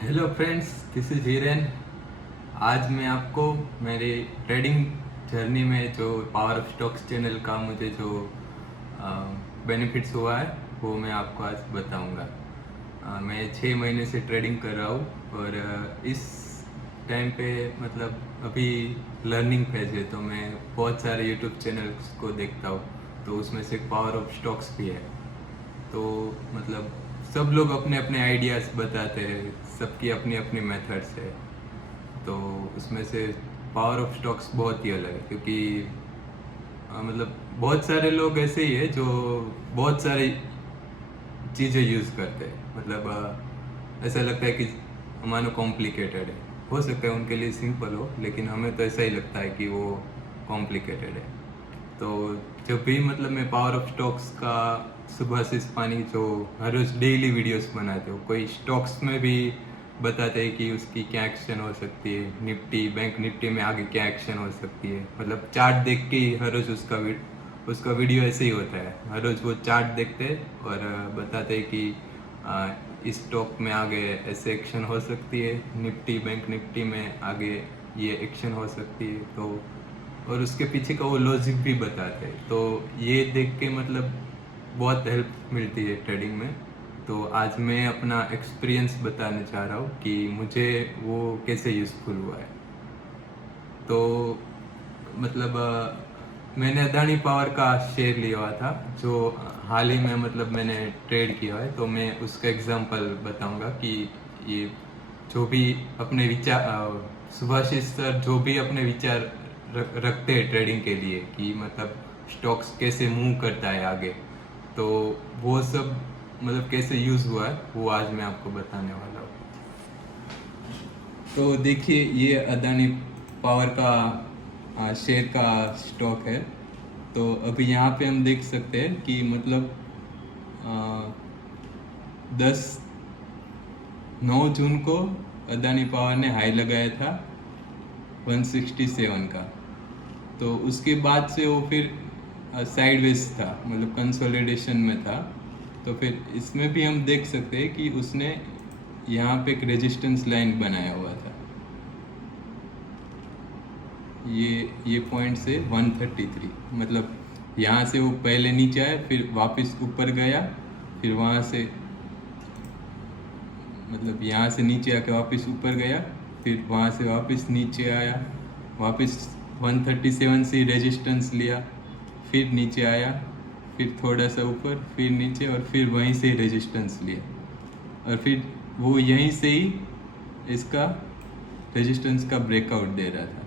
Hello friends, this is Hiren. आज मैं आपको मेरे ट्रेडिंग जर्नी में जो पावर ऑफ स्टॉक्स चैनल का मुझे जो बेनिफिट्स हुआ है वो मैं आपको आज बताऊंगा। मैं 6 महीने से ट्रेडिंग कर रहा हूँ और इस टाइम पे मतलब अभी लर्निंग फेज है, तो मैं बहुत सारे यूट्यूब चैनल्स को देखता हूँ। तो उसमें से पावर ऑफ स्टॉक्स भी है। तो मतलब सब लोग अपने अपने आइडियाज़ बताते हैं, सबकी अपनी अपनी मेथड्स है। तो उसमें से पावर ऑफ स्टॉक्स बहुत ही अलग है, क्योंकि मतलब बहुत सारे लोग ऐसे ही है जो बहुत सारी चीज़ें यूज़ करते हैं। मतलब ऐसा लगता है कि मानो कॉम्प्लिकेटेड है। हो सकता है उनके लिए सिंपल हो, लेकिन हमें तो ऐसा ही लगता है कि वो कॉम्प्लिकेटेड है। तो जब भी मतलब मैं पावर ऑफ स्टॉक्स का सुभाषिस पानी जो हर रोज डेली वीडियोस बनाते हो, कोई स्टॉक्स में भी बताते हैं कि उसकी क्या एक्शन हो सकती है, निफ्टी बैंक निफ्टी में आगे क्या एक्शन हो सकती है। मतलब चार्ट देख के ही हर रोज उसका वीडियो ऐसे ही होता है। हर रोज वो चार्ट देखते हैं और बताते हैं कि इस स्टॉक में आगे ऐसे एक्शन हो सकती है, निफ्टी बैंक निफ्टी में आगे ये एक्शन हो सकती है। तो और उसके पीछे का वो लॉजिक भी बताते हैं। तो ये देख के मतलब बहुत हेल्प मिलती है ट्रेडिंग में। तो आज मैं अपना एक्सपीरियंस बताने चाह रहा हूँ कि मुझे वो कैसे यूज़फुल हुआ है। तो मतलब मैंने अदानी पावर का शेयर लिया हुआ था, जो हाल ही में मतलब मैंने ट्रेड किया है। तो मैं उसका एग्जांपल बताऊंगा कि ये जो भी अपने विचार सुभाषिस सर जो भी अपने विचार रखते हैं ट्रेडिंग के लिए, कि मतलब स्टॉक्स कैसे मूव करता है आगे, तो वो सब मतलब कैसे यूज़ हुआ है वो आज मैं आपको बताने वाला हूँ। तो देखिए, ये अदानी पावर का शेयर का स्टॉक है। तो अभी यहाँ पे हम देख सकते हैं कि मतलब 10-9 जून को अदानी पावर ने हाई लगाया था 167 का। तो उसके बाद से वो फिर साइडवेज था, मतलब कंसोलिडेशन में था। तो फिर इसमें भी हम देख सकते हैं कि उसने यहाँ पे एक रेजिस्टेंस लाइन बनाया हुआ था। ये पॉइंट से 133, मतलब यहाँ से वो पहले नीचे आया, फिर वापस ऊपर गया, फिर वहाँ से मतलब यहाँ से नीचे आके वापस ऊपर गया, फिर वहाँ से वापस नीचे आया, वापस 137 से रेजिस्टेंस लिया, फिर नीचे आया, फिर थोड़ा सा ऊपर, फिर नीचे, और फिर वहीं से रेजिस्टेंस लिया, और फिर वो यहीं से ही इसका रेजिस्टेंस का ब्रेकआउट दे रहा था।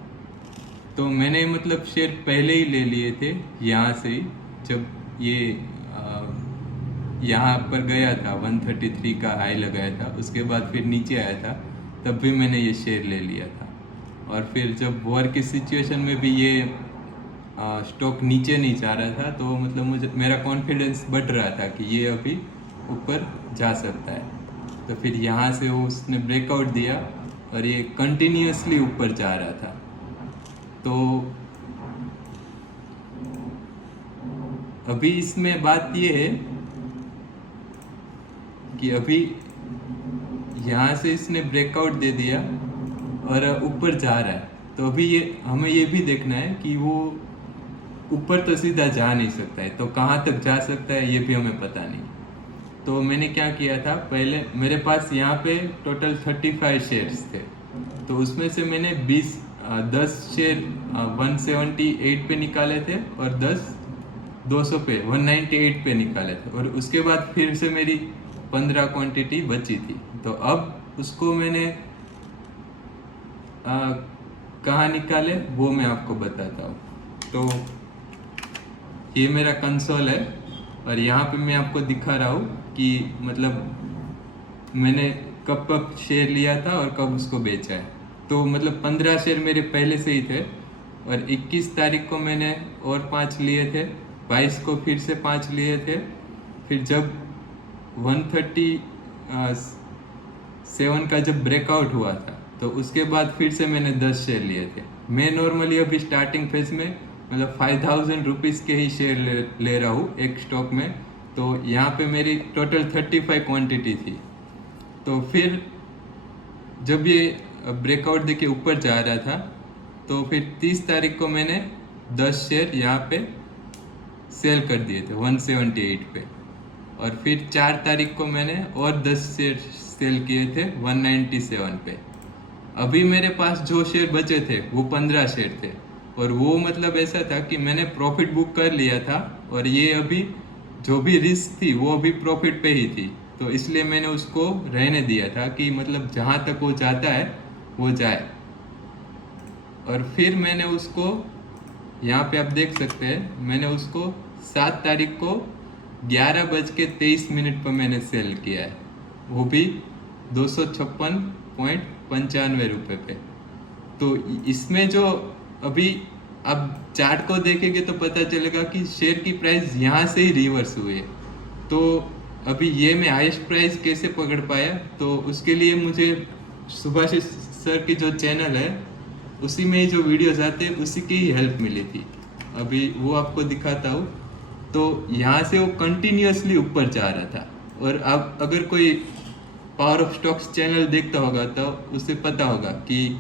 तो मैंने मतलब शेयर पहले ही ले लिए थे यहाँ से ही, जब ये यहाँ पर गया था 133 का हाई लगाया था, उसके बाद फिर नीचे आया था, तब भी मैंने ये शेयर ले लिया था। और फिर जब वॉर की सिचुएशन में भी ये स्टॉक नीचे नहीं जा रहा था, तो मतलब मुझे मेरा कॉन्फिडेंस बढ़ रहा था कि ये अभी ऊपर जा सकता है। तो फिर यहाँ से वो उसने ब्रेकआउट दिया और ये कंटिन्यूसली ऊपर जा रहा था। तो अभी इसमें बात ये है कि अभी यहाँ से इसने ब्रेकआउट दे दिया और ऊपर जा रहा है। तो अभी ये हमें ये भी देखना है कि वो ऊपर तो सीधा जा नहीं सकता है, तो कहाँ तक जा सकता है ये भी हमें पता नहीं। तो मैंने क्या किया था, पहले मेरे पास यहाँ पे टोटल 35 शेयर्स थे। तो उसमें से मैंने 10 शेयर 178 पे निकाले थे, और 10 200 पे 198 पे निकाले थे, और उसके बाद फिर से मेरी 15 क्वांटिटी बची थी। तो अब उसको मैंने कहाँ निकाले वो मैं आपको बताता हूँ। तो ये मेरा कंसोल है, और यहाँ पे मैं आपको दिखा रहा हूँ कि मतलब मैंने कब कब शेयर लिया था और कब उसको बेचा है। तो मतलब 15 शेयर मेरे पहले से ही थे, और 21 तारीख को मैंने और 5 लिए थे, 22 को फिर से 5 लिए थे, फिर जब 137 का जब ब्रेकआउट हुआ था, तो उसके बाद फिर से मैंने 10 शेयर लिए थे। मैं नॉर्मली अभी स्टार्टिंग फेज में मतलब 5000 रुपीज़ के ही शेयर ले रहा हूँ एक स्टॉक में। तो यहाँ पे मेरी टोटल 35 क्वांटिटी थी। तो फिर जब ये ब्रेकआउट देखिए ऊपर जा रहा था, तो फिर 30 तारीख को मैंने 10 शेयर यहाँ पे सेल कर दिए थे 178 पे, और फिर 4 तारीख को मैंने और 10 शेयर सेल किए थे 197 पे। अभी मेरे पास जो शेयर बचे थे वो 15 शेयर थे, और वो मतलब ऐसा था कि मैंने प्रॉफिट बुक कर लिया था, और ये अभी जो भी रिस्क थी वो अभी प्रॉफिट पे ही थी, तो इसलिए मैंने उसको रहने दिया था कि मतलब जहाँ तक वो जाता है वो जाए। और फिर मैंने उसको, यहाँ पे आप देख सकते हैं, मैंने उसको 7 तारीख को 11:23 पर मैंने सेल किया है, वो भी 256.95 रुपये पे। तो इसमें जो अभी आप चार्ट को देखेंगे तो पता चलेगा कि शेयर की प्राइस यहाँ से ही रिवर्स हुई है। तो अभी ये मैं हाईएस्ट प्राइस कैसे पकड़ पाया, तो उसके लिए मुझे सुभाषिष सर की जो चैनल है उसी में जो वीडियोस आते हैं उसी की ही हेल्प मिली थी। अभी वो आपको दिखाता हूँ। तो यहाँ से वो कंटिन्यूअसली ऊपर जा रहा था, और अब अगर कोई पावर ऑफ स्टॉक्स चैनल देखता होगा तो उसे पता होगा कि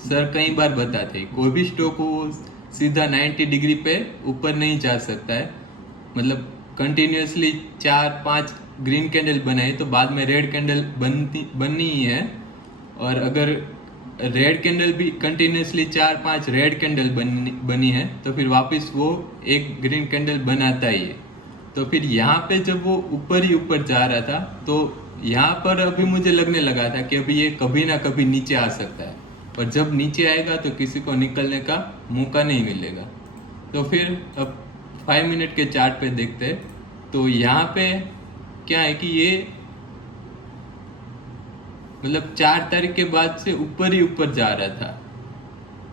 सर कई बार बताते कोई भी स्टॉक हो सीधा 90 डिग्री पे ऊपर नहीं जा सकता है। मतलब कंटिन्यूअसली 4-5 ग्रीन कैंडल बनाए तो बाद में रेड कैंडल बननी ही है, और अगर रेड कैंडल भी कंटिन्यूअसली 4-5 रेड कैंडल बनी है तो फिर वापस वो एक ग्रीन कैंडल बनाता ही है। तो फिर यहाँ पे जब वो ऊपर ही ऊपर जा रहा था, तो यहाँ पर अभी मुझे लगने लगा था कि अभी ये कभी ना कभी नीचे आ सकता है, और जब नीचे आएगा तो किसी को निकलने का मौका नहीं मिलेगा। तो फिर अब 5 मिनट के चार्ट पे देखते हैं। तो यहाँ पे क्या है कि ये मतलब 4 तारीख के बाद से ऊपर ही ऊपर जा रहा था।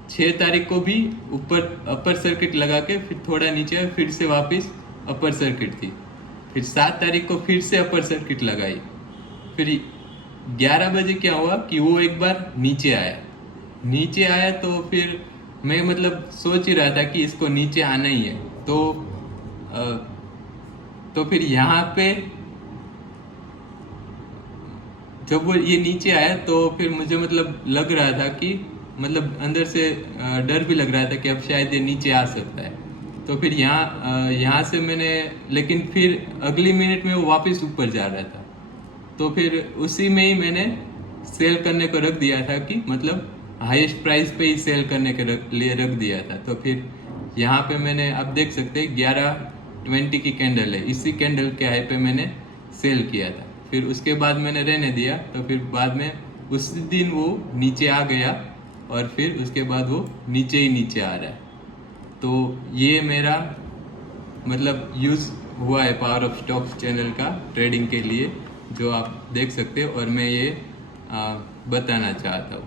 6 तारीख को भी ऊपर अपर सर्किट लगा के फिर थोड़ा नीचे आया, फिर से वापस अपर सर्किट थी। फिर 7 तारीख को फिर से अपर सर्किट लगाई। फिर 11 बजे क्या हुआ कि वो एक बार नीचे आया तो फिर मैं मतलब सोच ही रहा था कि इसको नीचे आना ही है। तो फिर यहाँ पे जब वो ये नीचे आया तो फिर मुझे मतलब लग रहा था कि मतलब अंदर से डर भी लग रहा था कि अब शायद ये नीचे आ सकता है। तो फिर यहाँ से मैंने, लेकिन फिर अगली मिनट में वो वापस ऊपर जा रहा था, तो फिर उसी में ही मैंने सेल करने को रख दिया था कि मतलब हाईएस्ट प्राइस पे ही सेल करने के लिए रख दिया था। तो फिर यहाँ पे मैंने, आप देख सकते हैं 11:20 की कैंडल है, इसी कैंडल के हाई पे मैंने सेल किया था। फिर उसके बाद मैंने रहने दिया, तो फिर बाद में उस दिन वो नीचे आ गया, और फिर उसके बाद वो नीचे ही नीचे आ रहा है। तो ये मेरा मतलब यूज़ हुआ है पावर ऑफ स्टॉक्स चैनल का ट्रेडिंग के लिए, जो आप देख सकते हो, और मैं ये बताना चाहता हूँ।